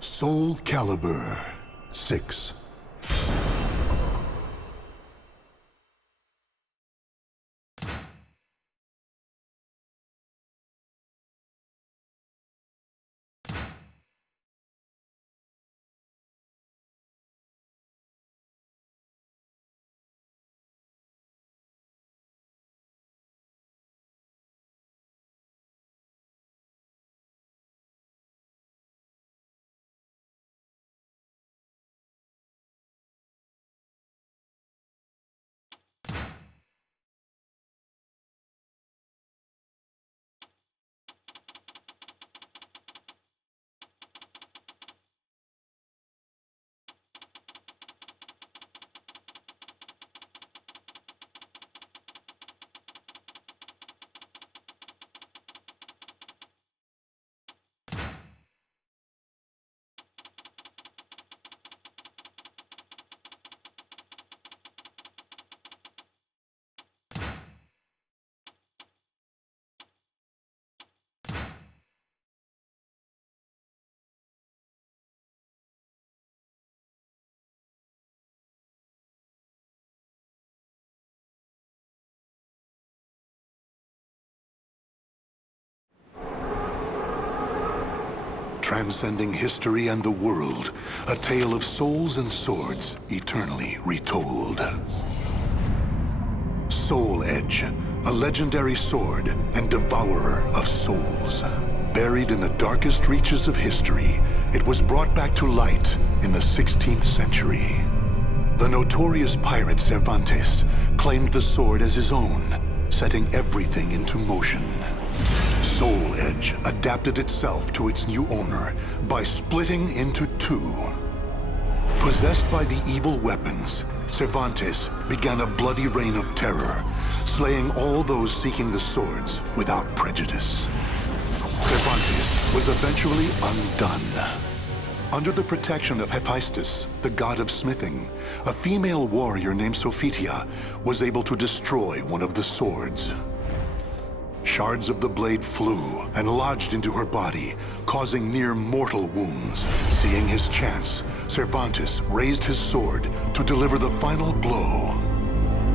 SOULCALIBUR 6. Transcending history and the world, a tale of souls and swords eternally retold. Soul Edge, a legendary sword and devourer of souls. Buried in the darkest reaches of history, it was brought back to light in the 16th century. The notorious pirate Cervantes claimed the sword as his own, setting everything into motion. Soul Edge adapted itself to its new owner by splitting into two. Possessed by the evil weapons, Cervantes began a bloody reign of terror, slaying all those seeking the swords without prejudice. Cervantes was eventually undone. Under the protection of Hephaestus, the god of smithing, a female warrior named Sophitia was able to destroy one of the swords. Shards of the blade flew and lodged into her body, causing near-mortal wounds. Seeing his chance, Cervantes raised his sword to deliver the final blow.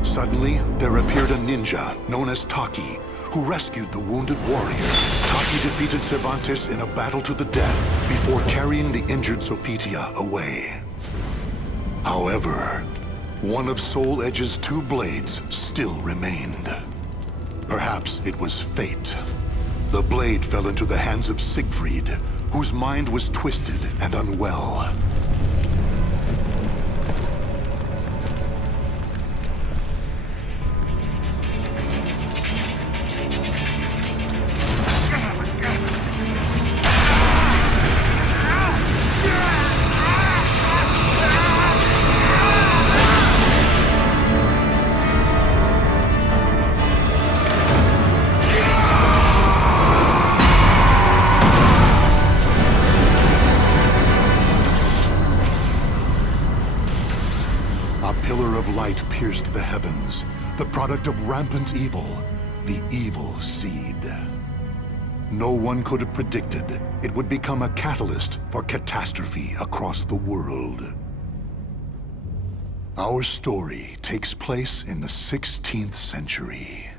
Suddenly, there appeared a ninja known as Taki, who rescued the wounded warrior. Taki defeated Cervantes in a battle to the death before carrying the injured Sophitia away. However, one of Soul Edge's two blades still remained. Perhaps it was fate. The blade fell into the hands of Siegfried, whose mind was twisted and unwell. Light pierced the heavens, the product of rampant evil, the evil seed. No one could have predicted it would become a catalyst for catastrophe across the world. Our story takes place in the 16th century.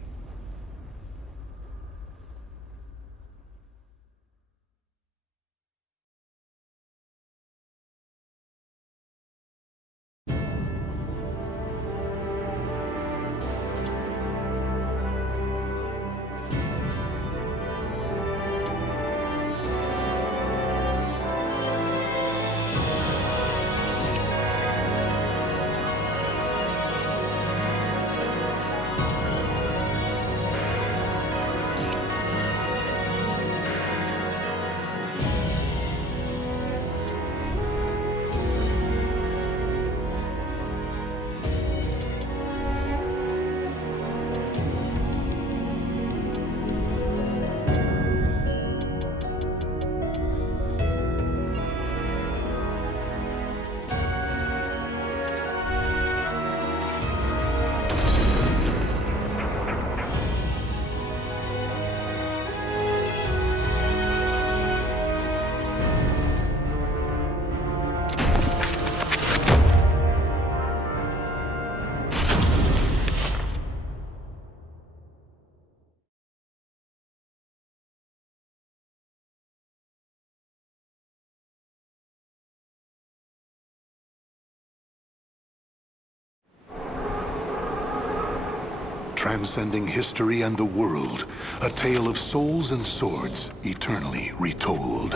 transcending history and the world, a tale of souls and swords eternally retold.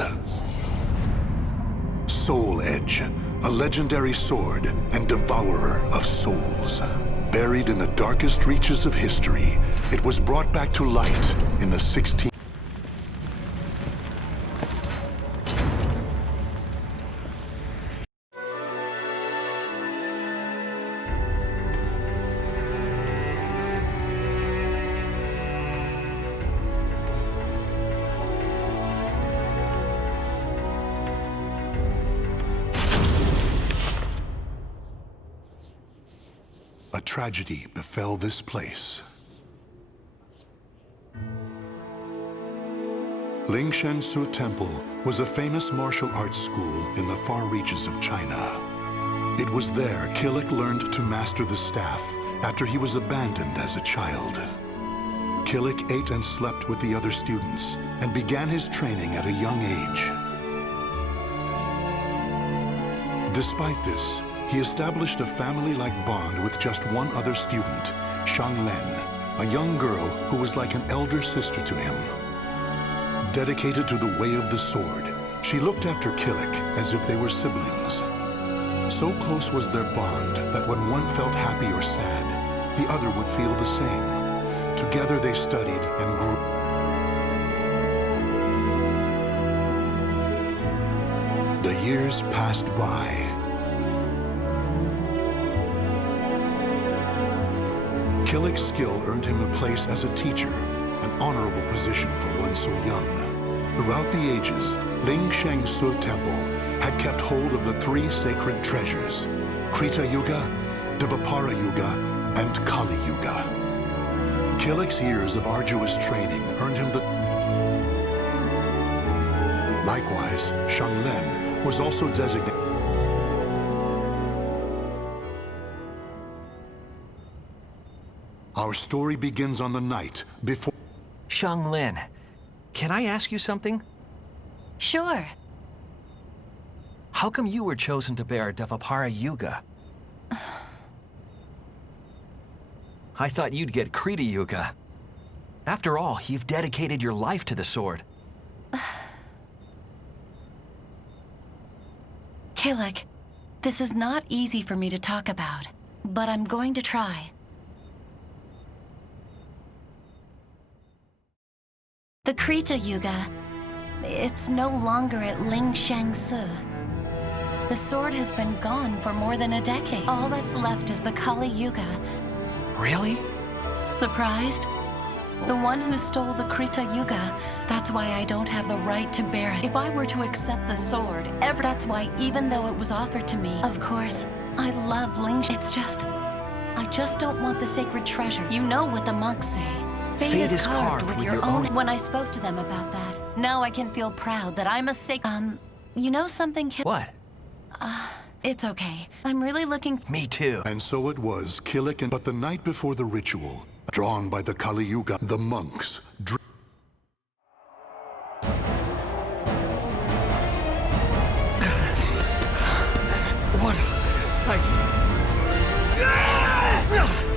Soul Edge, a legendary sword and devourer of souls. Buried in the darkest reaches of history, it was brought back to light in the 16th. A tragedy befell this place. Lingshan Su Temple was a famous martial arts school in the far reaches of China. It was there Killick learned to master the staff after he was abandoned as a child. Killick ate and slept with the other students and began his training at a young age. Despite this, he established a family-like bond with just one other student, Shang Len, a young girl who was like an elder sister to him. Dedicated to the way of the sword, she looked after Killick as if they were siblings. So close was their bond that when one felt happy or sad, the other would feel the same. Together they studied and grew. The years passed by. Killick's skill earned him a place as a teacher, an honorable position for one so young. Throughout the ages, Lingshan Su Temple had kept hold of the three sacred treasures, Krita Yuga, Dvapara Yuga, and Kali Yuga. Killick's years of arduous training earned him the... Likewise, Shang Len was also designated... Our story begins on the night before... Shang Len, can I ask you something? Sure. How come you were chosen to bear Dvapara Yuga? I thought you'd get Krita Yuga. After all, you've dedicated your life to the sword. Killick, this is not easy for me to talk about, but I'm going to try. The Krita Yuga, it's no longer at Lingshan Su. The sword has been gone for more than a decade. All that's left is the Kali Yuga. Really? Surprised? The one who stole the Krita Yuga, that's why I don't have the right to bear it. If I were to accept the sword, that's why even though it was offered to me, of course, I love Lingshan. It's just, I just don't want the sacred treasure. You know what the monks say. Fate is carved with your own... When I spoke to them about that, now I can feel proud that I'm a you know something, What? It's okay. I'm really looking... Me too. And so it was, Killick and... But the night before the ritual, drawn by the Kali Yuga, the monks... What if I don't...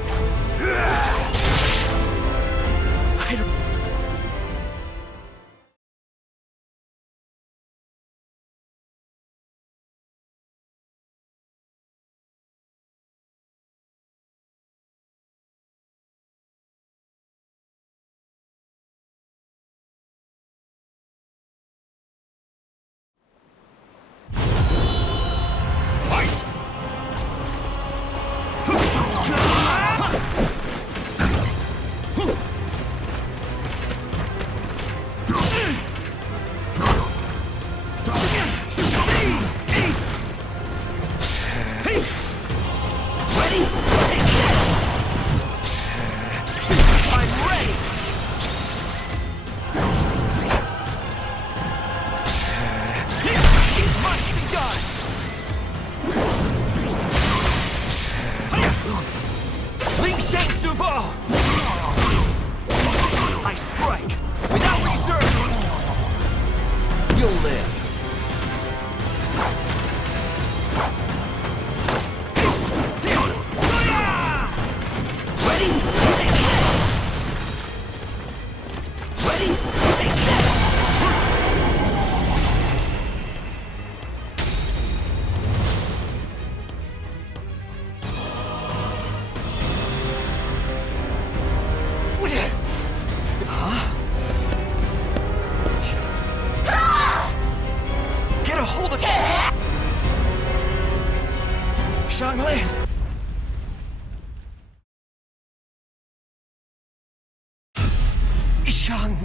I strike without reserve. You'll live. Ready? Shang.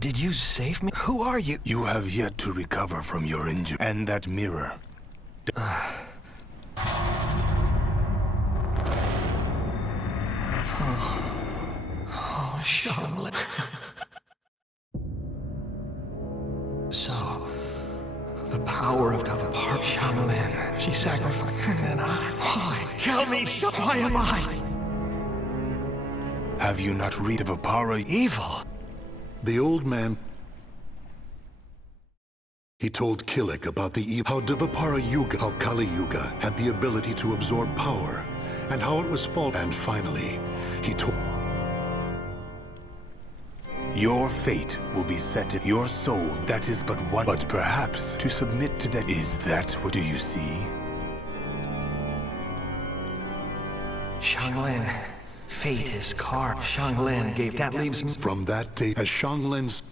Did you save me? Who are you? You have yet to recover from your injury. And that mirror. Oh, Shang. So, the power of Davapar Xianglin. She sacrificed, and then Why? Tell me, why am I? Have you not read of a power Evil? The old man... He told Killik about how Dvapara Yuga, how Kali Yuga had the ability to absorb power, and how it was fault. And finally, he told... Your fate will be set in your soul. That is but one. But perhaps to submit to that, is that what do you see? Xianglin, fate is carved. Xianglin gave. That leaves me. From that day, as Xianglin's...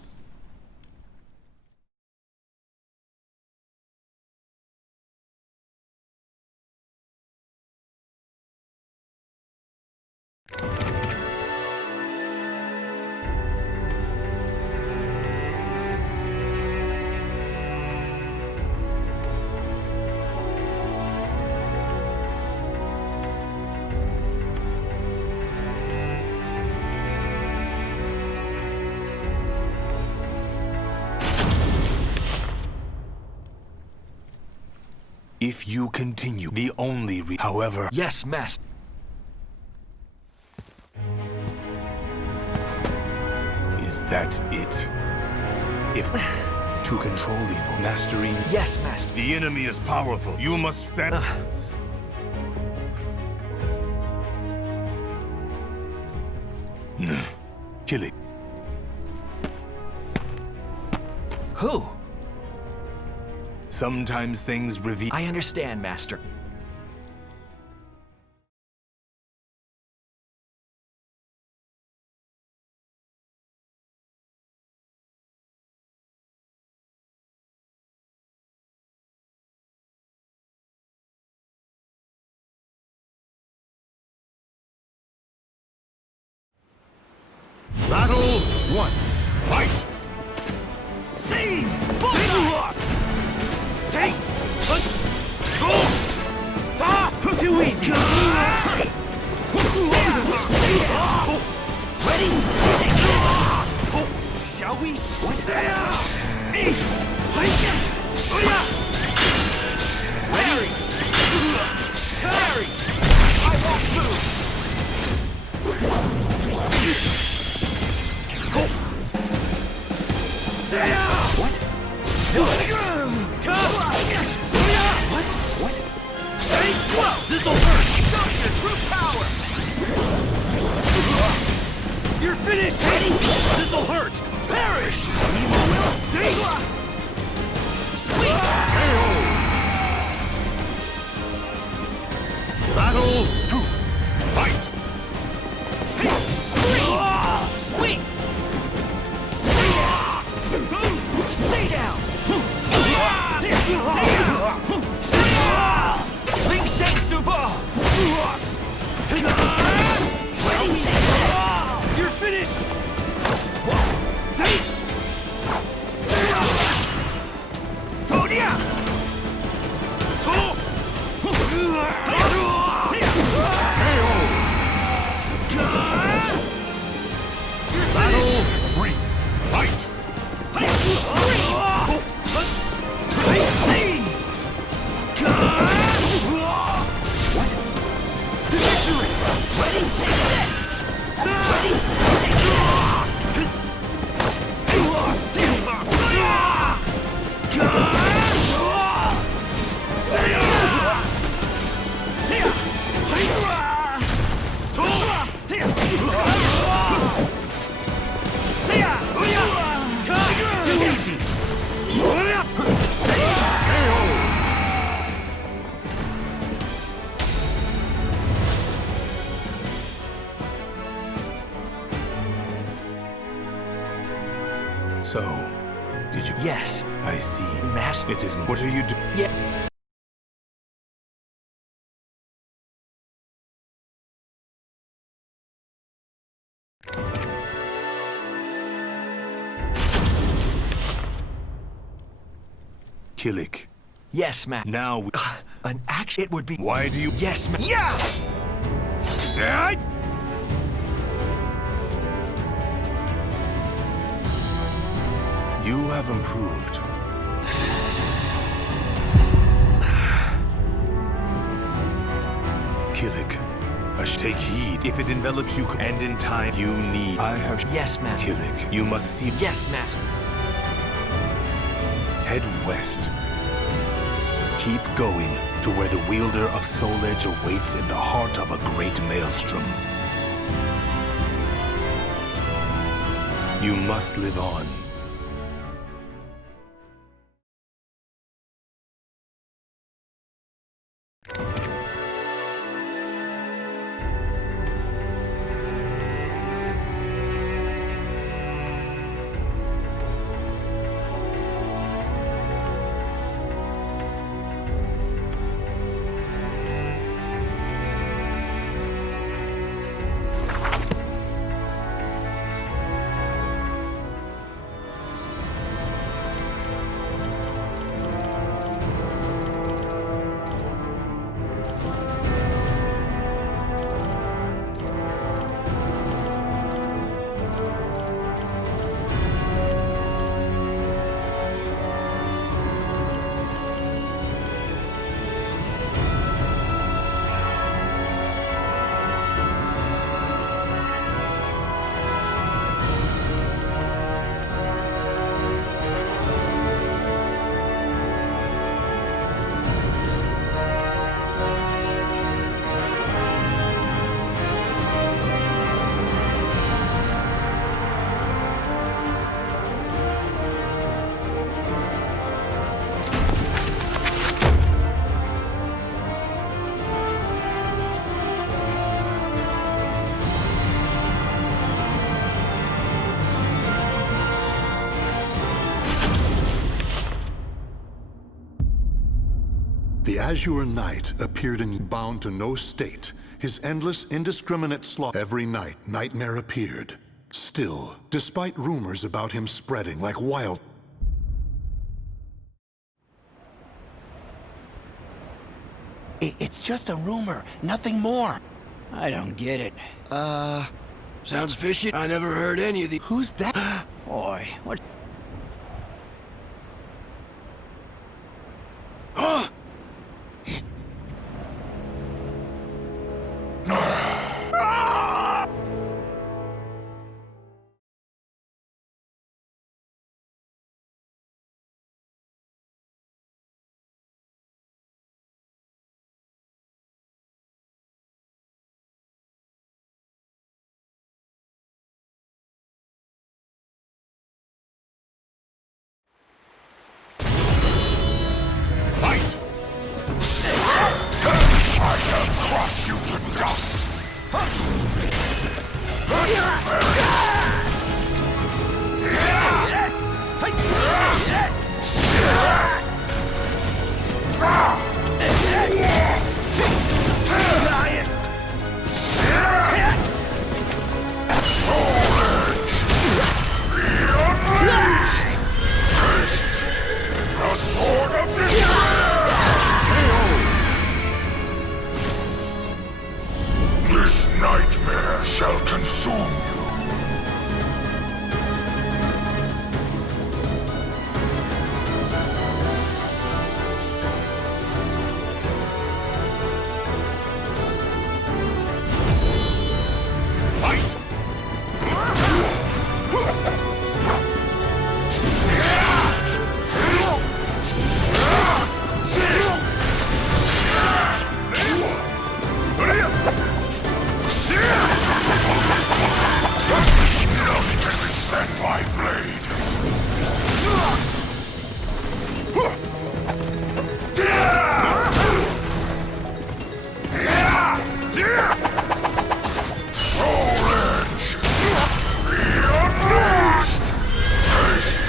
If you continue, the only however... Yes, Master. Is that it? If to control evil, mastering... Yes, Master. The enemy is powerful. You must stand... No. Kill it. Who? Sometimes things reveal... I understand, Master. Battle 1. Fight! See! Take! Go! Too easy! Ready? Shall we? What? Ready? Carry! I won't lose! What? What? Hey, whoa! This'll hurt! Show me your true power! You're finished! Ready? This'll hurt! Perish! Evil will dig! Sweet! Battle 2. Fight! Sweet! Stay down! Ling Sheng Suba! Ready? You're finished! Take! Tonya! Battle 3. Fight! To victory! Ready? Take this! Ready? Take Too easy! So, did you? Yes. I see. Master. It isn't. What are you doing? Yeah. Killick. Yes, ma. Now, An action. It would be. why do you? Yes, ma. Yeah! You have improved. Killick. Take heed. If it envelops you, and in time, you need. I have. Yes, master. Killick. You must see. Yes, master. Head west. Keep going to where the wielder of Soul Edge awaits in the heart of a great maelstrom. You must live on. The Azure Knight appeared in bound to no state. His endless, indiscriminate slaughter. Every night, nightmare appeared. Still, despite rumors about him spreading like wild. It's just a rumor, nothing more. I don't get it. Sounds fishy. I never heard any of the. Who's that? Boy, what? Huh? Crush you to dust! Soul Edge! Be unleashed! Taste the sword of despair! This nightmare shall consume you. None can withstand my blade. Soul Edge! Be unleashed! Taste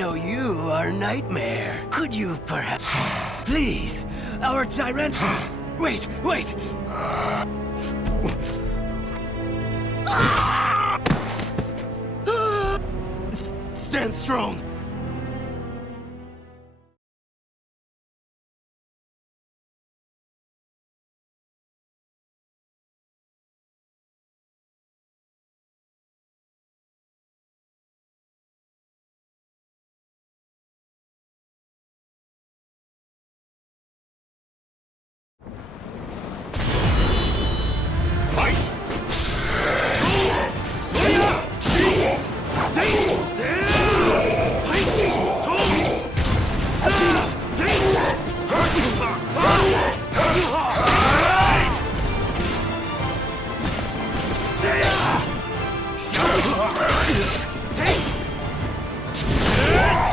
So you are Nightmare. Could you perhaps... Please, our tyrant... Wait, wait! Stand strong.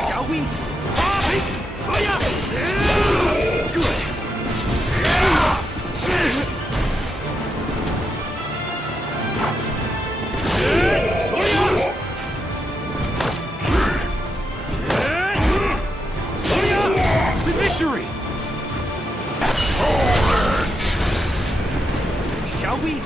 Shall we? To victory! Shall we?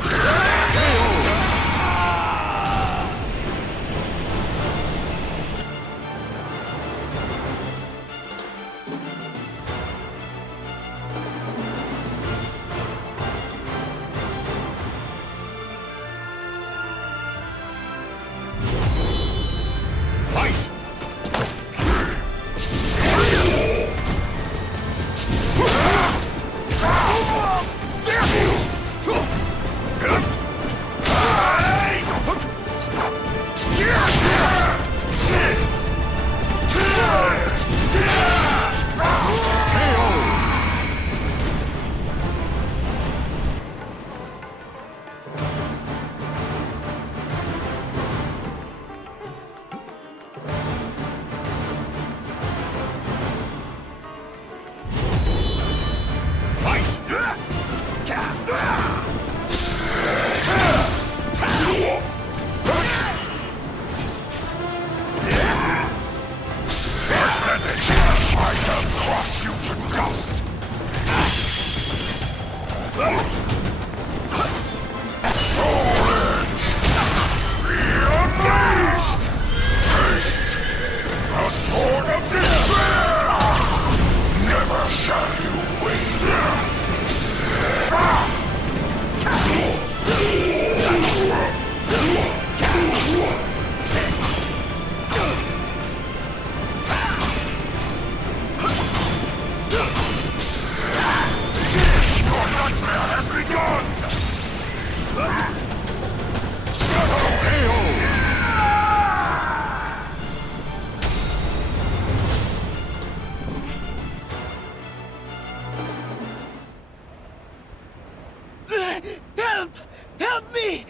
Help! Help me!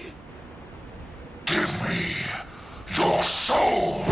Give me your soul!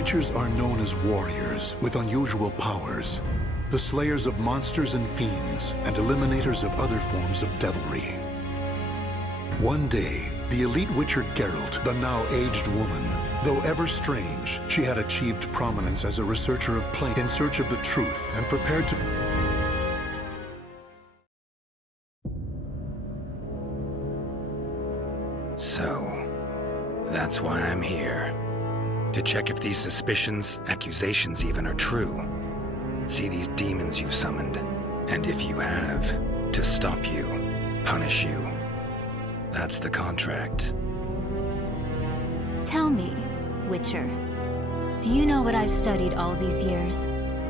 Witchers are known as warriors with unusual powers, the slayers of monsters and fiends, and eliminators of other forms of devilry. One day, the elite Witcher Geralt, the now aged woman, though ever strange, she had achieved prominence as a researcher of planes in search of the truth and prepared to... So, that's why I'm here. To check if these suspicions, accusations even, are true. See these demons you summoned, and if you have, to stop you, punish you. That's the contract. Tell me, Witcher, do you know what I've studied all these years?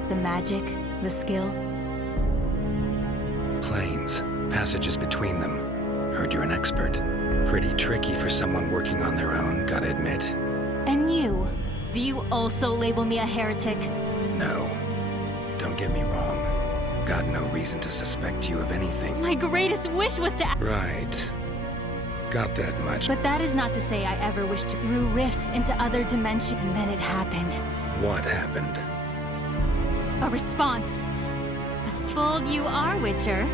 The magic, the skill? Planes, passages between them. Heard you're an expert. Pretty tricky for someone working on their own, gotta admit. And you? Do you also label me a heretic? No. Don't get me wrong. Got no reason to suspect you of anything. My greatest wish was to... Right. Got that much. But that is not to say I ever wished to through rifts into other dimensions. And then it happened. What happened? A response. Bold you are, Witcher.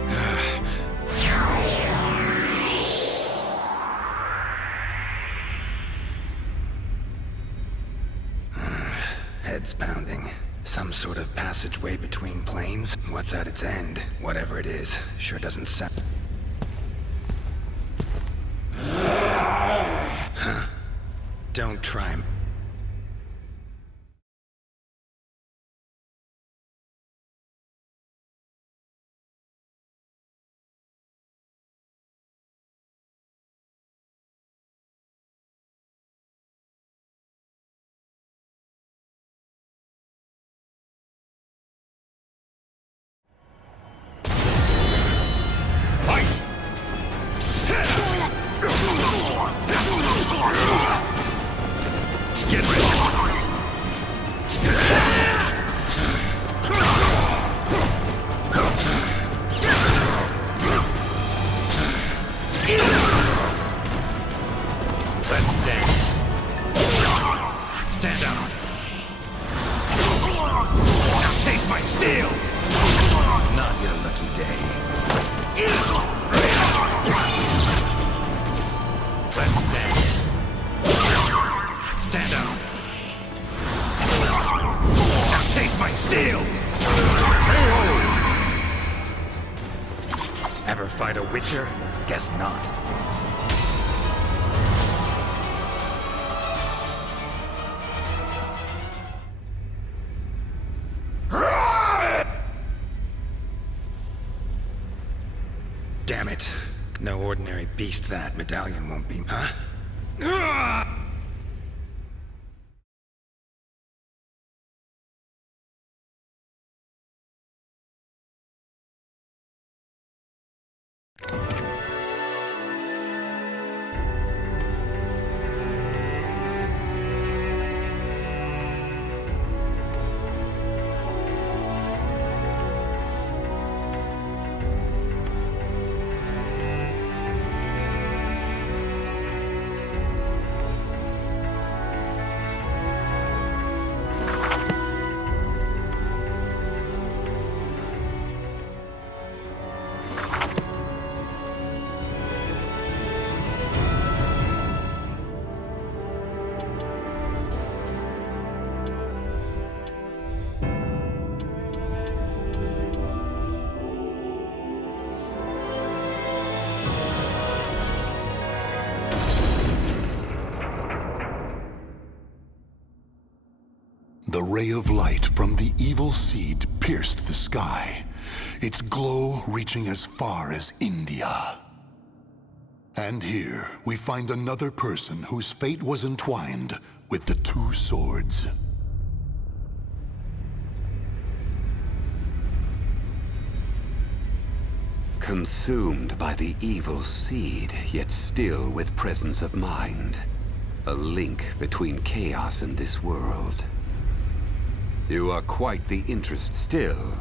Head's pounding. Some sort of passageway between planes? What's at its end? Whatever it is, sure doesn't sound... Huh? Don't try. Get ready! Let's dance. Stand up. Now take my steel! Not your lucky day. Let's dance. Stand up. Now take my steel! Ever fight a Witcher? Guess not. Damn it. No ordinary beast that medallion won't be, huh? The ray of light from the evil seed pierced the sky, its glow reaching as far as India. And here we find another person whose fate was entwined with the two swords. Consumed by the evil seed, yet still with presence of mind. A link between chaos and this world. You are quite the interest still.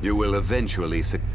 You will eventually succeed.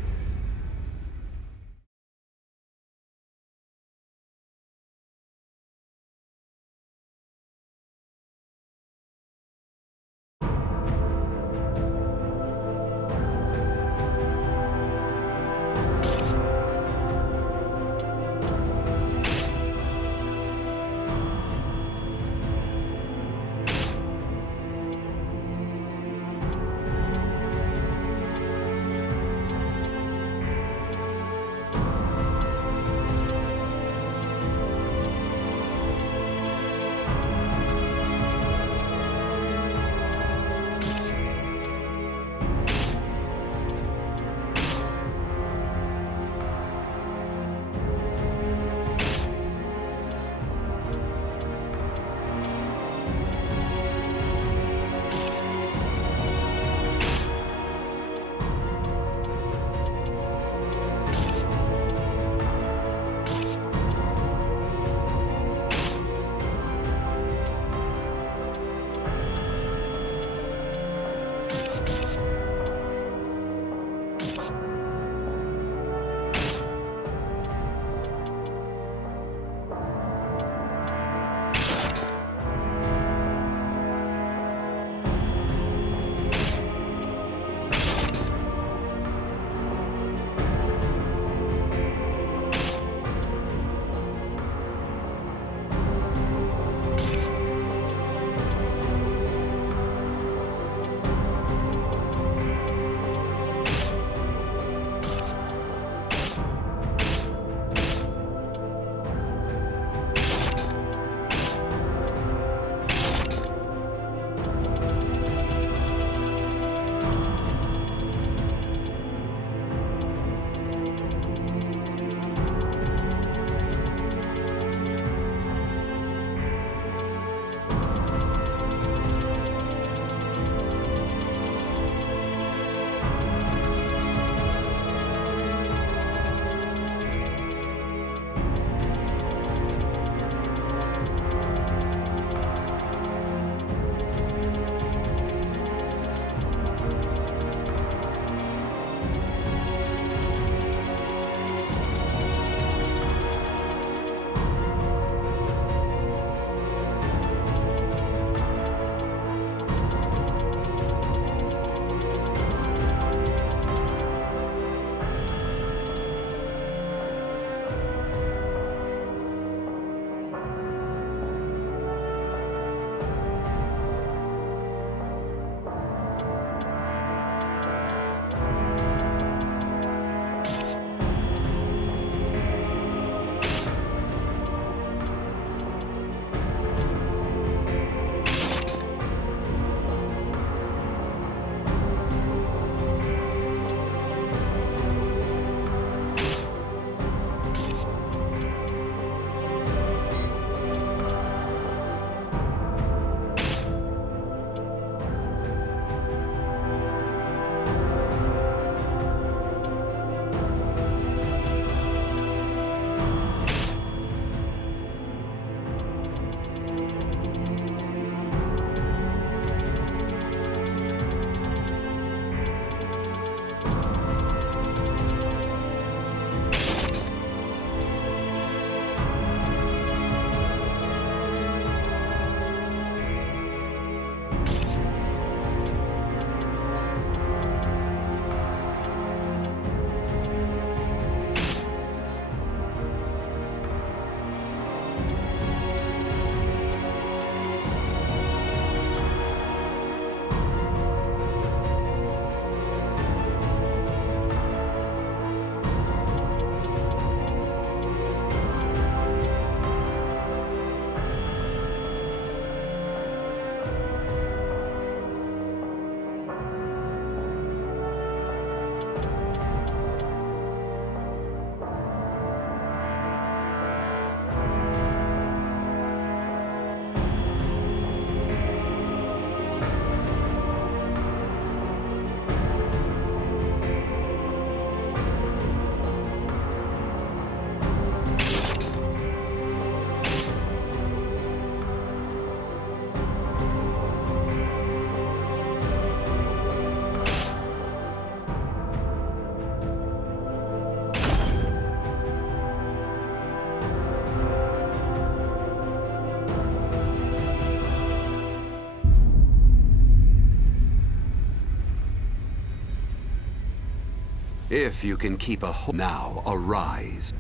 If you can keep a hold. Now, arise.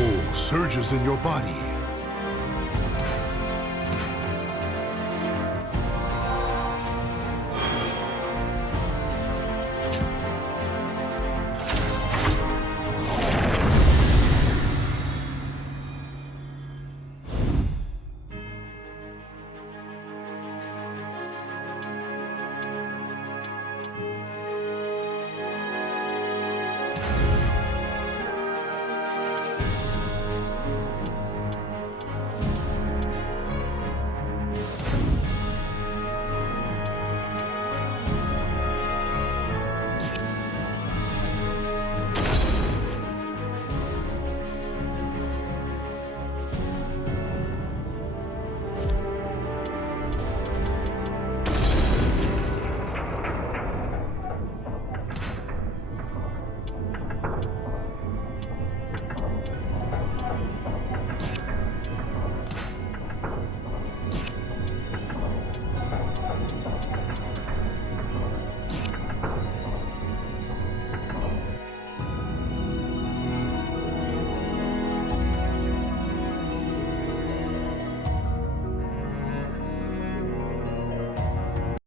soul surges in your body,